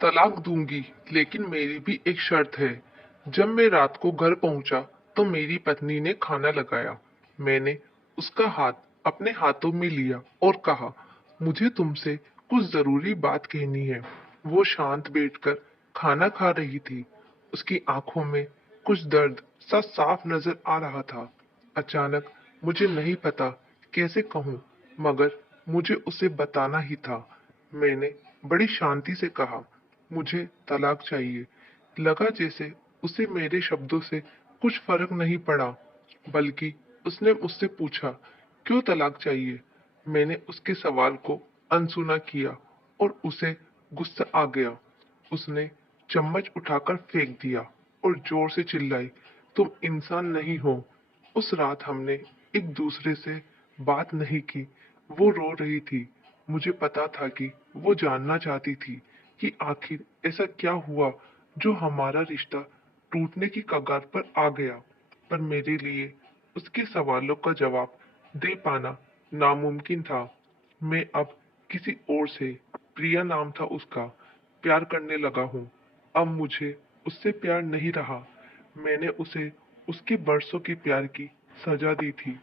तलाक दूंगी, लेकिन मेरी भी एक शर्त है। जब मैं रात को घर पहुंचा तो मेरी पत्नी ने खाना लगाया। मैंने उसका हाथ अपने हाथों में लिया और कहा, मुझे तुमसे कुछ जरूरी बात कहनी है। वो शांत बैठकर खाना खा रही थी। उसकी आंखों में कुछ दर्द सा साफ नजर आ रहा था। अचानक मुझे नहीं पता कैसे कहूं, मगर मुझे उसे बताना ही था। मैंने बड़ी शांति से कहा, मुझे तलाक चाहिए। लगा जैसे उसे मेरे शब्दों से कुछ फर्क नहीं पड़ा, बल्कि उसने मुझसे पूछा, क्यों तलाक चाहिए? मैंने उसके सवाल को अनसुना किया और उसे गुस्सा आ गया। उसने चम्मच उठाकर फेंक दिया और जोर से चिल्लाई, तुम इंसान नहीं हो। उस रात हमने एक दूसरे से बात नहीं की। वो रो रही थी। मुझे पता था कि वो जानना चाहती थी कि आखिर ऐसा क्या हुआ जो हमारा रिश्ता टूटने की कगार पर आ गया। पर मेरे लिए उसके सवालों का जवाब दे पाना नामुमकिन था। मैं अब किसी और से, प्रिया नाम था उसका, प्यार करने लगा हूँ। अब मुझे उससे प्यार नहीं रहा। मैंने उसे उसके बरसों के प्यार की सजा दी थी।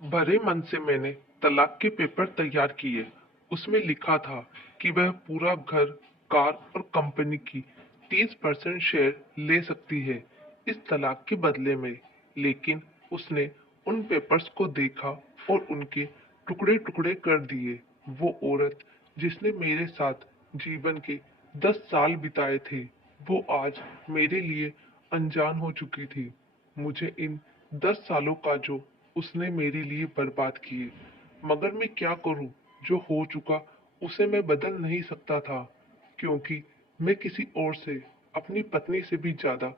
भरे मन से मैंने तलाक के पेपर तैयार किए। उसमें लिखा था कि वह पूरा घर, कार और कंपनी की 30% शेयर ले सकती है इस तलाक के बदले में। लेकिन उसने उन पेपर्स को देखा और उनके टुकड़े टुकड़े कर दिए। वो औरत जिसने मेरे साथ जीवन के 10 साल बिताए थे, वो आज मेरे लिए अनजान हो चुकी थी। मुझे इन 10 सालों का जो उसने मेरे लिए बर्बाद किए, मगर मैं क्या करूं? जो हो चुका उसे मैं बदल नहीं सकता था, क्योंकि मैं किसी और से, अपनी पत्नी से भी ज्यादा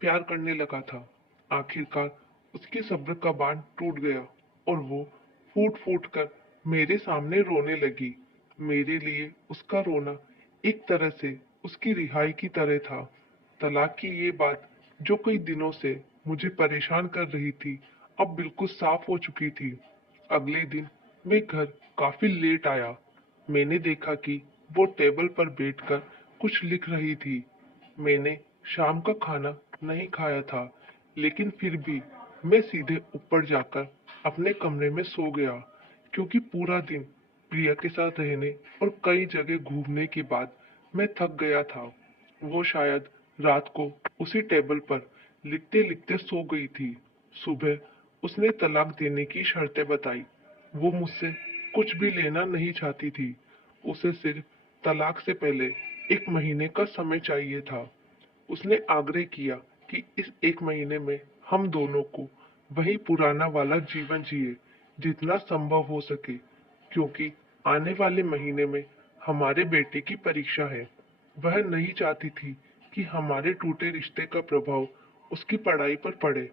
प्यार करने लगा था। आखिरकार उसके सब्र का बांध टूट गया और वो फूट फूट कर मेरे सामने रोने लगी। मेरे लिए उसका रोना एक तरह से उसकी रिहाई की तरह था। तलाक की ये बात जो कई दिनों से मुझे परेशान कर रही थी, अब बिल्कुल साफ हो चुकी थी। अगले दिन मैं घर काफी लेट आया। मैंने देखा कि वो टेबल पर बैठकर कुछ लिख रही थी। मैंने शाम का खाना नहीं खाया था, लेकिन फिर भी मैं सीधे ऊपर जाकर अपने कमरे में सो गया, क्योंकि पूरा दिन प्रिया के साथ रहने और कई जगह घूमने के बाद मैं थक गया था। वो शायद रात को उसी टेबल पर लिखते लिखते सो गई थी। सुबह उसने तलाक देने की शर्तें बताई। वो मुझसे कुछ भी लेना नहीं चाहती थी। उसे सिर्फ तलाक से पहले 1 महीने का समय चाहिए था। उसने आग्रह किया कि इस 1 महीने में हम दोनों को वही पुराना वाला जीवन जिए, जितना संभव हो सके, क्योंकि आने वाले महीने में हमारे बेटे की परीक्षा है। वह नहीं चाहती थी कि हमारे टूटे रिश्ते का प्रभाव उसकी पढ़ाई पर पड़े।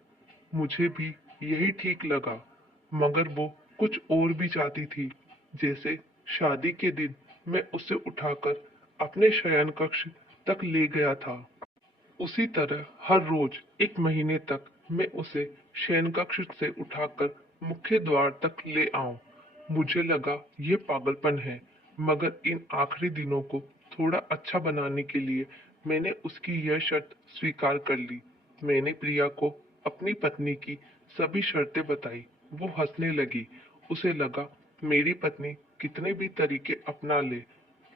मुझे भी यही ठीक लगा, मगर वो कुछ और भी चाहती थी। जैसे शादी के दिन मैं उसे उठाकर अपने शयन कक्ष तक ले गया था, उसी तरह हर रोज 1 महीने तक मैं उसे शयन कक्ष से उठाकर मुख्य द्वार तक ले आऊं। मुझे लगा ये पागलपन है, मगर इन आखिरी दिनों को थोड़ा अच्छा बनाने के लिए मैंने उसकी यह शर्त स्वीकार कर ली। मैंने प्रिया को अपनी पत्नी की सभी शर्तें बताई। वो हंसने लगी। उसे लगा मेरी पत्नी कितने भी तरीके अपना ले,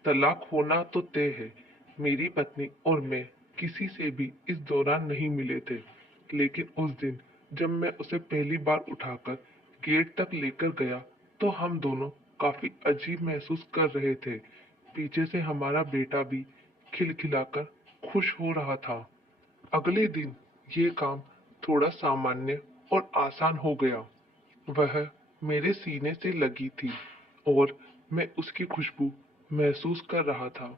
तलाक होना तो तय है। मेरी पत्नी और मैं किसी से भी इस दौरान नहीं मिले थे, लेकिन उस दिन जब मैं उसे पहली बार उठाकर गेट तक लेकर गया, तो हम दोनों काफी अजीब महसूस कर रहे थे। पीछे से हमारा बेटा भी खिलखिलाकर खुश हो रहा था। अगले दिन ये काम थोड़ा सामान्य और आसान हो गया। वह मेरे सीने से लगी थी और मैं उसकी खुशबू महसूस कर रहा था।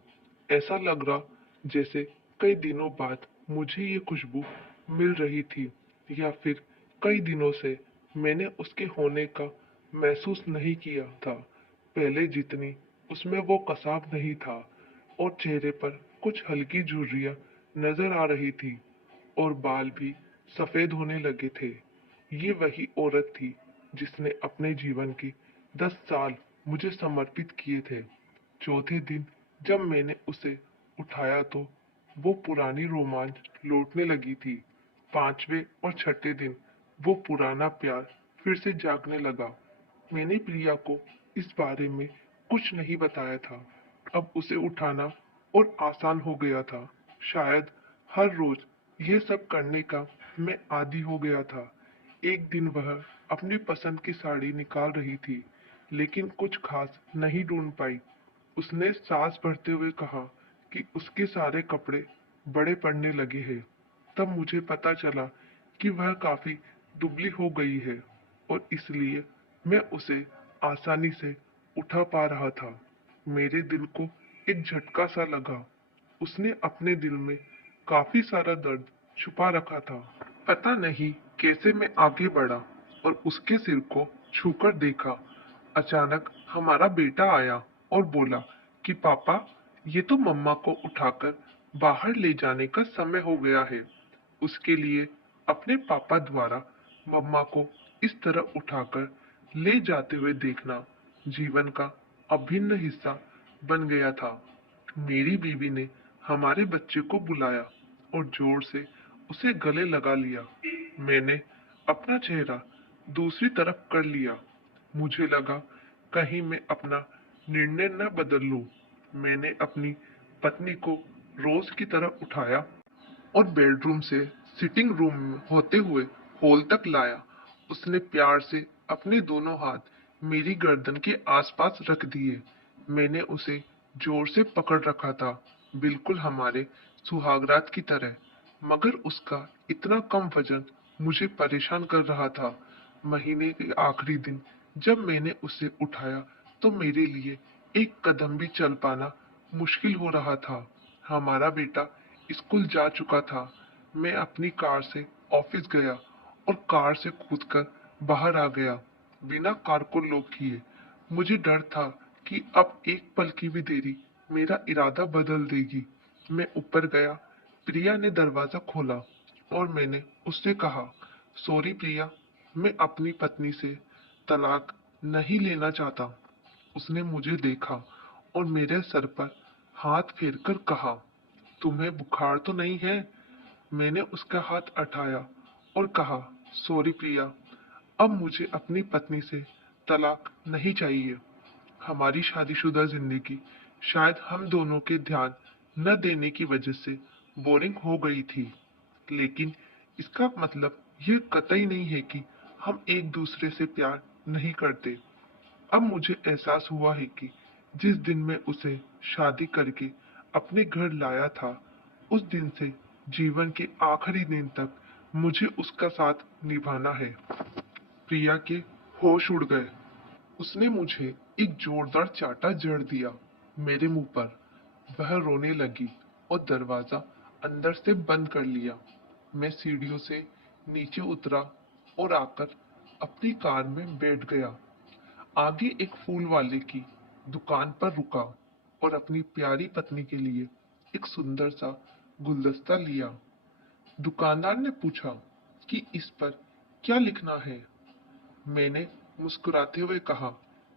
ऐसा लग रहा जैसे कई दिनों बाद मुझे ये खुशबू मिल रही थी, या फिर कई दिनों से मैंने उसके होने का महसूस नहीं किया था। पहले जितनी उसमें वो कसाव नहीं था और चेहरे पर कुछ हल्की झुर्रियां नजर आ रही थी और बाल भी सफेद होने लगे थे। ये वही औरत थी जिसने अपने जीवन के 10 साल मुझे समर्पित किए थे। चौथे दिन जब मैंने उसे उठाया तो वो पुरानी रोमांच लौटने लगी थी। पांचवें और छठे दिन वो पुराना प्यार फिर से जागने लगा। मैंने प्रिया को इस बारे में कुछ नहीं बताया था। अब उसे उठाना और आसान हो गया था। शायद हर रोज ये सब करने का मैं आदी हो गया था। एक दिन वह अपनी पसंद की साड़ी निकाल रही थी, लेकिन कुछ खास नहीं ढूंढ पाई। उसने सांस भरते हुए कहा कि उसके सारे कपड़े बड़े पड़ने लगे हैं। तब मुझे पता चला कि वह काफी दुबली हो गई है और इसलिए मैं उसे आसानी से उठा पा रहा था। मेरे दिल को एक झटका सा लगा। उसने अपने दिल में काफी सारा दर्द छुपा रखा था। पता नहीं कैसे मैं आगे बढ़ा और उसके सिर को छूकर देखा। अचानक हमारा बेटा आया और बोला कि पापा, ये तो मम्मा को उठाकर बाहर ले जाने का समय हो गया है। उसके लिए अपने पापा द्वारा मम्मा को इस तरह उठाकर ले जाते हुए देखना जीवन का अभिन्न हिस्सा बन गया था। मेरी बीवी ने हमारे बच्चे को बुलाया और जोर से उसे गले लगा लिया। मैंने अपना चेहरा दूसरी तरफ कर लिया। मुझे लगा कहीं मैं अपना निर्णय न बदल लूं। मैंने अपनी पत्नी को रोज की तरह उठाया और बेडरूम से सिटिंग रूम में होते हुए हॉल तक लाया। उसने प्यार से अपने दोनों हाथ मेरी गर्दन के आसपास रख दिए। मैंने उसे जोर से पकड़ रखा था, बिल्कुल हमारे सुहागरात की तरह। मगर उसका इतना कम वजन मुझे परेशान कर रहा था। महीने के आखिरी दिन जब मैंने उसे उठाया तो मेरे लिए एक कदम भी चल पाना मुश्किल हो रहा था। हमारा बेटा स्कूल जा चुका था। मैं अपनी कार से ऑफिस गया और कार से कूदकर बाहर आ गया, बिना कार को लॉक किए। मुझे डर था कि अब एक पल की भी देरी मेरा इरादा बदल देगी। मैं ऊपर गया। प्रिया ने दरवाजा खोला और मैंने उससे कहा, सॉरी प्रिया, मैं अपनी पत्नी से तलाक नहीं लेना चाहता। उसने मुझे देखा और मेरे सर पर हाथ फेरकर कहा, तुम्हें बुखार तो नहीं है? मैंने उसका हाथ उठाया और कहा, सॉरी प्रिया, अब मुझे अपनी पत्नी से तलाक नहीं चाहिए। हमारी शादीशुदा जिंदगी शायद हम दोनों के ध्यान न देने की वजह से बोरिंग हो गई थी, लेकिन इसका मतलब यह कतई नहीं है कि हम एक दूसरे से प्यार नहीं करते। अब मुझे एहसास हुआ है कि जिस दिन मैं उसे शादी करके अपने घर लाया था, उस दिन से जीवन के आखिरी दिन तक मुझे उसका साथ निभाना है। प्रिया के होश उड़ गए। उसने मुझे एक जोरदार चाटा जड़ दिया मेरे मुंह पर। वह रोने लगी और दरवाजा अंदर से बंद कर लिया। मैं सीढ़ियों से नीचे उतरा और आकर अपनी कार में बैठ गया। आगे एक फूल वाले की दुकान पर रुका और अपनी प्यारी पत्नी के लिए एक सुंदर सा गुलदस्ता लिया। दुकानदार ने पूछा कि इस पर क्या लिखना है। मैंने मुस्कुराते हुए कहा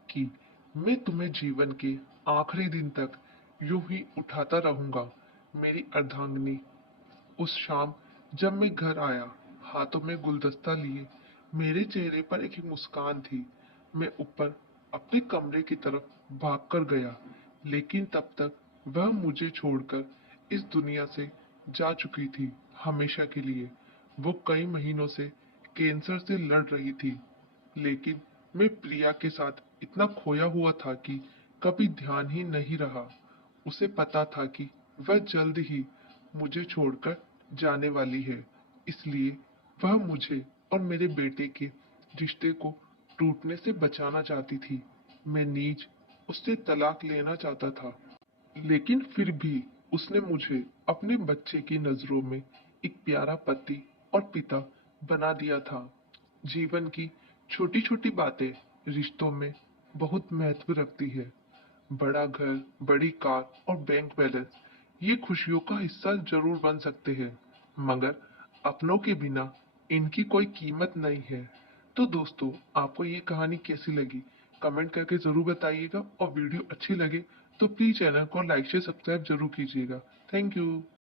कि मैं तुम्हें जीवन के आखिरी दिन तक यूं ही उठाता रहूंगा, मेरी अर्धांगिनी। उस शाम जब मैं घर आया, हाथों में गुलदस्ता लिए, मेरे चेहरे पर एक मुस्कान थी। मैं ऊपर अपने कमरे की तरफ भागकर गया, लेकिन तब तक वह मुझे छोड़कर इस दुनिया से जा चुकी थी, हमेशा के लिए। वो कई महीनों से कैंसर से लड़ रही थी, लेकिन मैं प्रिया के साथ इतना खोया हुआ था कि कभी ध्यान ही नहीं रहा। उसे पता था कि वह जल्द ही मुझे छोड़कर जाने वाली है, इसलिए वह मुझे और मेरे बेटे के रिश्ते को टूटने से बचाना चाहती थी। मैं नीच उससे तलाक लेना चाहता था, लेकिन फिर भी उसने मुझे अपने बच्चे की नजरों में एक प्यारा पति और पिता बना दिया था। जीवन की छोटी छोटी बातें रिश्तों में बहुत महत्व रखती है। बड़ा घर, बड़ी कार और बैंक बैलेंस ये खुशियों का हिस्सा जरूर बन सकते हैं, मगर अपनों के बिना इनकी कोई कीमत नहीं है। तो दोस्तों, आपको ये कहानी कैसी लगी? कमेंट करके जरूर बताइएगा और वीडियो अच्छी लगे तो प्लीज चैनल को लाइक शेयर सब्सक्राइब जरूर कीजिएगा। Thank you.